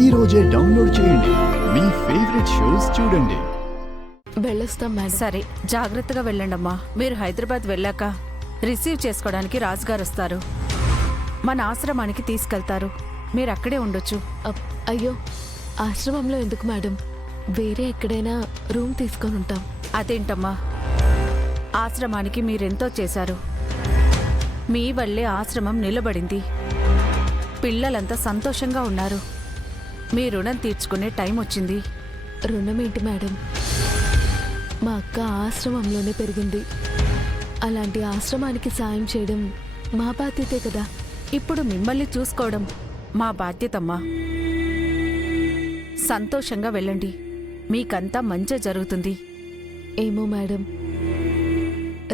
ఈ రోజే డౌన్లోడ్ చేయండి. మీ ఫేవరెట్ షోస్ చూడండి. వెళ్ళొస్తాం మేడం. సరే, జాగ్రత్తగా వెళ్ళండమ్మా. మీరు హైదరాబాద్ వెళ్ళాక రిసీవ్ చేసుకోవడానికి రాజుగారు వస్తారు. మన ఆశ్రమానికి తీసుకెళ్తారు. మీరు అక్కడే ఉండొచ్చు. అయ్యో, ఆశ్రమంలో ఎందుకు మేడం? వేరే ఎక్కడైనా రూమ్ తీసుకొని ఉంటాం. అదేంటమ్మా, ఆశ్రమానికి మీరెంతో చేశారు. మీ వల్లే ఆశ్రమం నిలబడింది. పిల్లలంతా సంతోషంగా ఉన్నారు. మీ రుణం తీర్చుకునే టైం వచ్చింది. రుణం ఏంటి మేడం? మా అక్క ఆశ్రమంలోనే పెరిగింది. అలాంటి ఆశ్రమానికి సాయం చేయడం మా బాధ్యతే కదా. ఇప్పుడు మిమ్మల్ని చూసుకోవడం మా బాధ్యతమ్మా. సంతోషంగా వెళ్ళండి. మీకంతా మంచి జరుగుతుంది. ఏమో మేడం,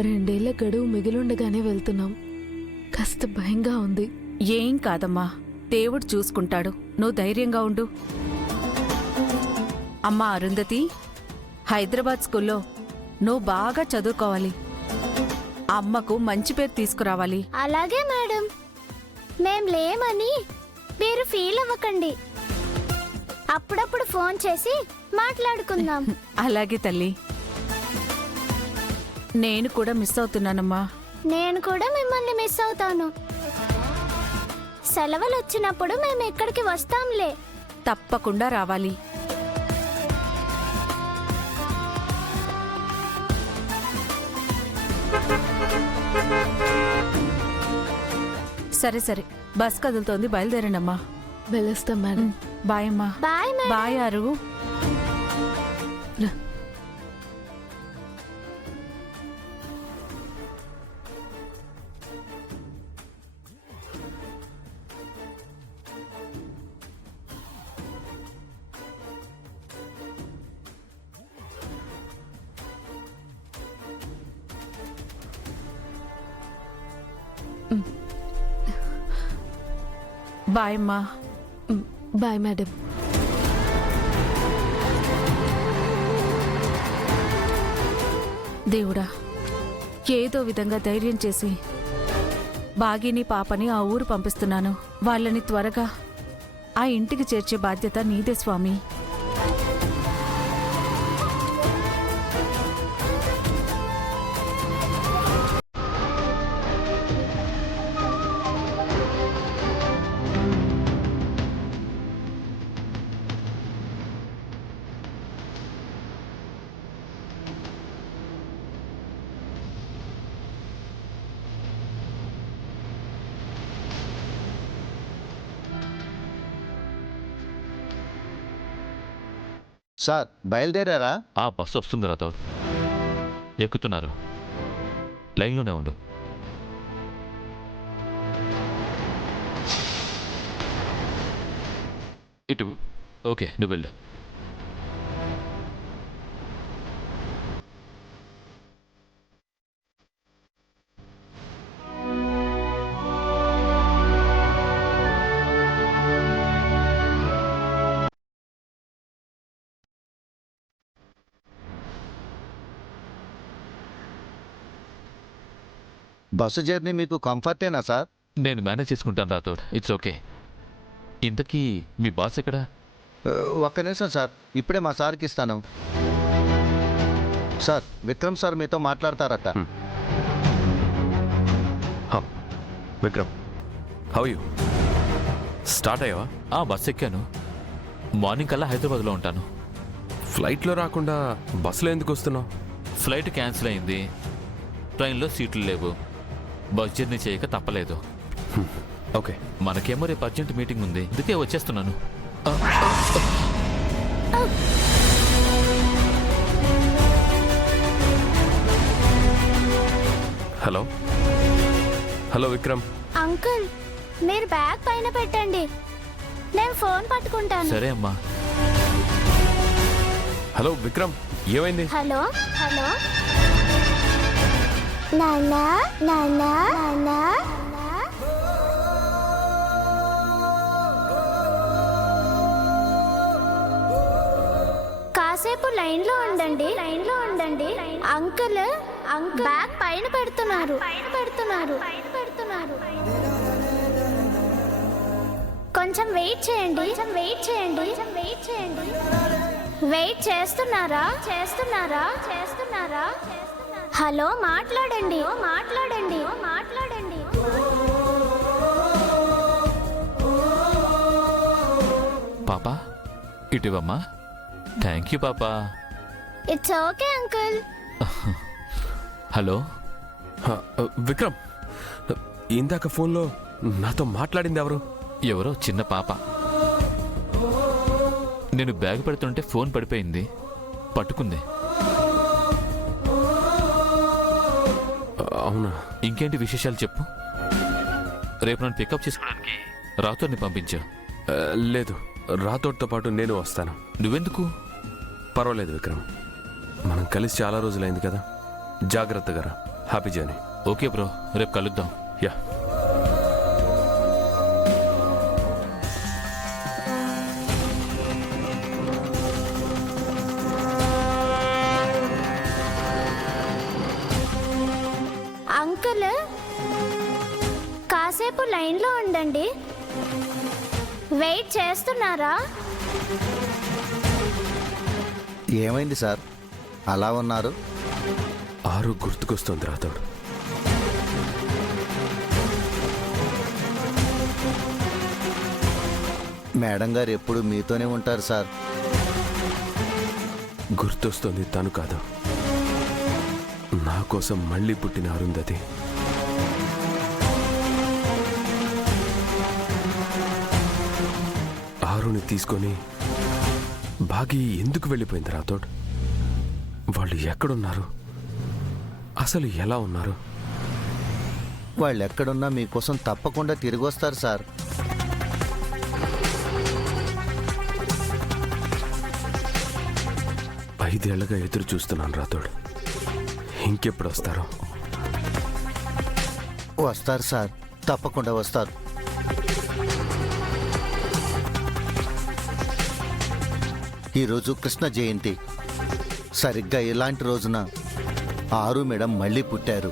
2 ఏళ్ల గడువు మిగిలుండగానే వెళ్తున్నాం. కాస్త భయంగా ఉంది. ఏం కాదమ్మా, దేవుడు చూసుకుంటాడు. నువ్వు ధైర్యంగా ఉండు. అమ్మా అరుంధతి, హైదరాబాద్ స్కూల్లో నువ్వు బాగా చదువుకోవాలి. అమ్మకు మంచి పేరు తీసుకురావాలి. అలాగే మేడం. మేం లేమని మీరు ఫీల్ అవ్వకండి. అప్పుడప్పుడు ఫోన్ చేసి మాట్లాడుకుందాం. అలాగే తల్లి. నేను కూడా మిస్ అవుతున్నానమ్మా. నేను కూడా మిమ్మల్ని మిస్ అవుతాను. సెలవులు వచ్చినప్పుడు మేము ఇక్కడికి వస్తాంలే. తప్పకుండా రావాలి. సరే సరే, బస్ కదులుతోంది, బయలుదేరండమ్మా. వెళ్ళొస్తాం మేడం. బాయ్ అమ్మా. Bye madam. బాయ్ ఆరు. బాయ్ అమ్మా. Bye madam. దేవుడా, ఏదో విధంగా ధైర్యం చేసి బాగిని పాపని ఆ ఊరు పంపిస్తున్నాను. వాళ్ళని త్వరగా ఆ ఇంటికి చేర్చే బాధ్యత నీదే స్వామి. సార్, బయలుదేరారా? బస్సు వస్తుంది రాతో. ఎక్కుతున్నారు. లైన్లోనే ఉండు. ఇటు. ఓకే, నువ్వు వెళ్ళు. బస్సు జర్నీ మీకు కంఫర్టేనా సార్? నేను మేనేజ్ చేసుకుంటాను రాథోడ్. It's okay. ఇంతకీ మీ బాస్ ఎక్కడా? ఒక్క నిమిషం సార్, ఇప్పుడే మా సార్కి ఇస్తాను. సార్, విక్రమ్ సార్ మీతో మాట్లాడతారట. Vikram, how you? స్టార్ట్ అయ్యావా? బస్ ఎక్కాను. మార్నింగ్ కల్లా హైదరాబాద్లో ఉంటాను. ఫ్లైట్లో రాకుండా బస్సులో ఎందుకు వస్తున్నావు? ఫ్లైట్ క్యాన్సిల్ అయింది. ట్రైన్లో సీట్లు లేవు. బస్ జర్నీ చేయక తప్పలేదు. ఓకే. మనకేమో రేపు అర్జెంట్ మీటింగ్ ఉంది, అందుకే వచ్చేస్తున్నాను. Hello hello Vikram. అంకుల్, మీరు బ్యాగ్ పైన పెట్టండి, నేను ఫోన్ పట్టుకుంటాను. సరే అమ్మా. హలో విక్రమ్, ఏమైంది? హలో హలో నాన్నా నాన్నా నాన్నా. కాసేపు లైన్లో ఉండండి. అంకుల్ బ్యాగ్ పైన పెడుతున్నారు. కొంచెం కొంచెం వెయిట్ చేయండి, కొంచెం వెయిట్ చేయండి, కొంచెం వెయిట్ చేయండి. వెయిట్ చేస్తున్నారా? చేస్తున్నారా? చేస్తున్నారా? హలో, మాట్లాడండి, మాట్లాడండి, మాట్లాడండి. పాపా ఇటువమ్మా. థ్యాంక్ యూ పాపా. It's okay uncle. హలో. హ, విక్రమ్, ఇందాక ఫోన్లో నాతో మాట్లాడింది ఎవరు? ఎవరో చిన్న పాప. నేను బ్యాగ్ పెడుతుంటే ఫోన్ పడిపోయింది, పట్టుకుంది. అవునా? ఇంకేంటి విశేషాలు చెప్పు. రేపు నన్ను పికప్ చేసుకోవడానికి రాతోని పంపించు. లేదు, రాతోడితో పాటు నేను వస్తాను. నువ్వెందుకు? పర్వాలేదు విక్రమ్, మనం కలిసి చాలా రోజులైంది కదా. జాగ్రత్తగా రా. Happy journey. ఓకే బ్రో, రేపు కలుద్దాం. యా. అంకుల్, కాసేపు లైన్లో ఉండండి. వెయిట్ చేస్తున్నారా? ఏమైంది సార్ అలా ఉన్నారు? ఆరు గుర్తుకొస్తుంది రాతోడు. మేడం గారు ఎప్పుడు మీతోనే ఉంటారు సార్. గుర్తొస్తుంది తను కాదు, నా కోసం మళ్ళీ పుట్టిన అరుంధతి. ఆరుని తీసుకొని బాగి ఎందుకు వెళ్ళిపోయింది రాతోడ్? వాళ్ళు ఎక్కడున్నారు? అసలు ఎలా ఉన్నారు? వాళ్ళు ఎక్కడున్నా మీకోసం తప్పకుండా తిరిగి వస్తారు సార్. ఐదేళ్లగా ఎదురు చూస్తున్నాను రాతోడు, ఇంకెప్పుడు వస్తారో? వస్తారు సార్, తప్పకుండా వస్తారు. ఈరోజు కృష్ణ జయంతి. సరిగ్గా ఇలాంటి రోజున ఆరు మేడం మళ్ళీ పుట్టారు.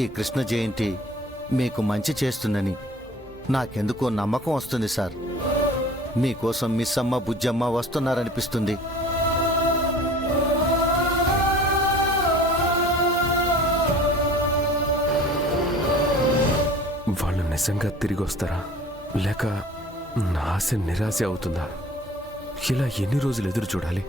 ఈ కృష్ణ జయంతి మీకు మంచి చేస్తుందని నాకెందుకో నమ్మకం వస్తుంది సార్. మీకోసం మిస్ అమ్మ, బుజ్జమ్మ వస్తున్నారనిపిస్తుంది. వాళ్ళు నిజంగా తిరిగి వస్తారా, లేక నా ఆశ నిరాశ అవుతుందా? ఇలా ఎన్ని రోజులు ఎదురు చూడాలి?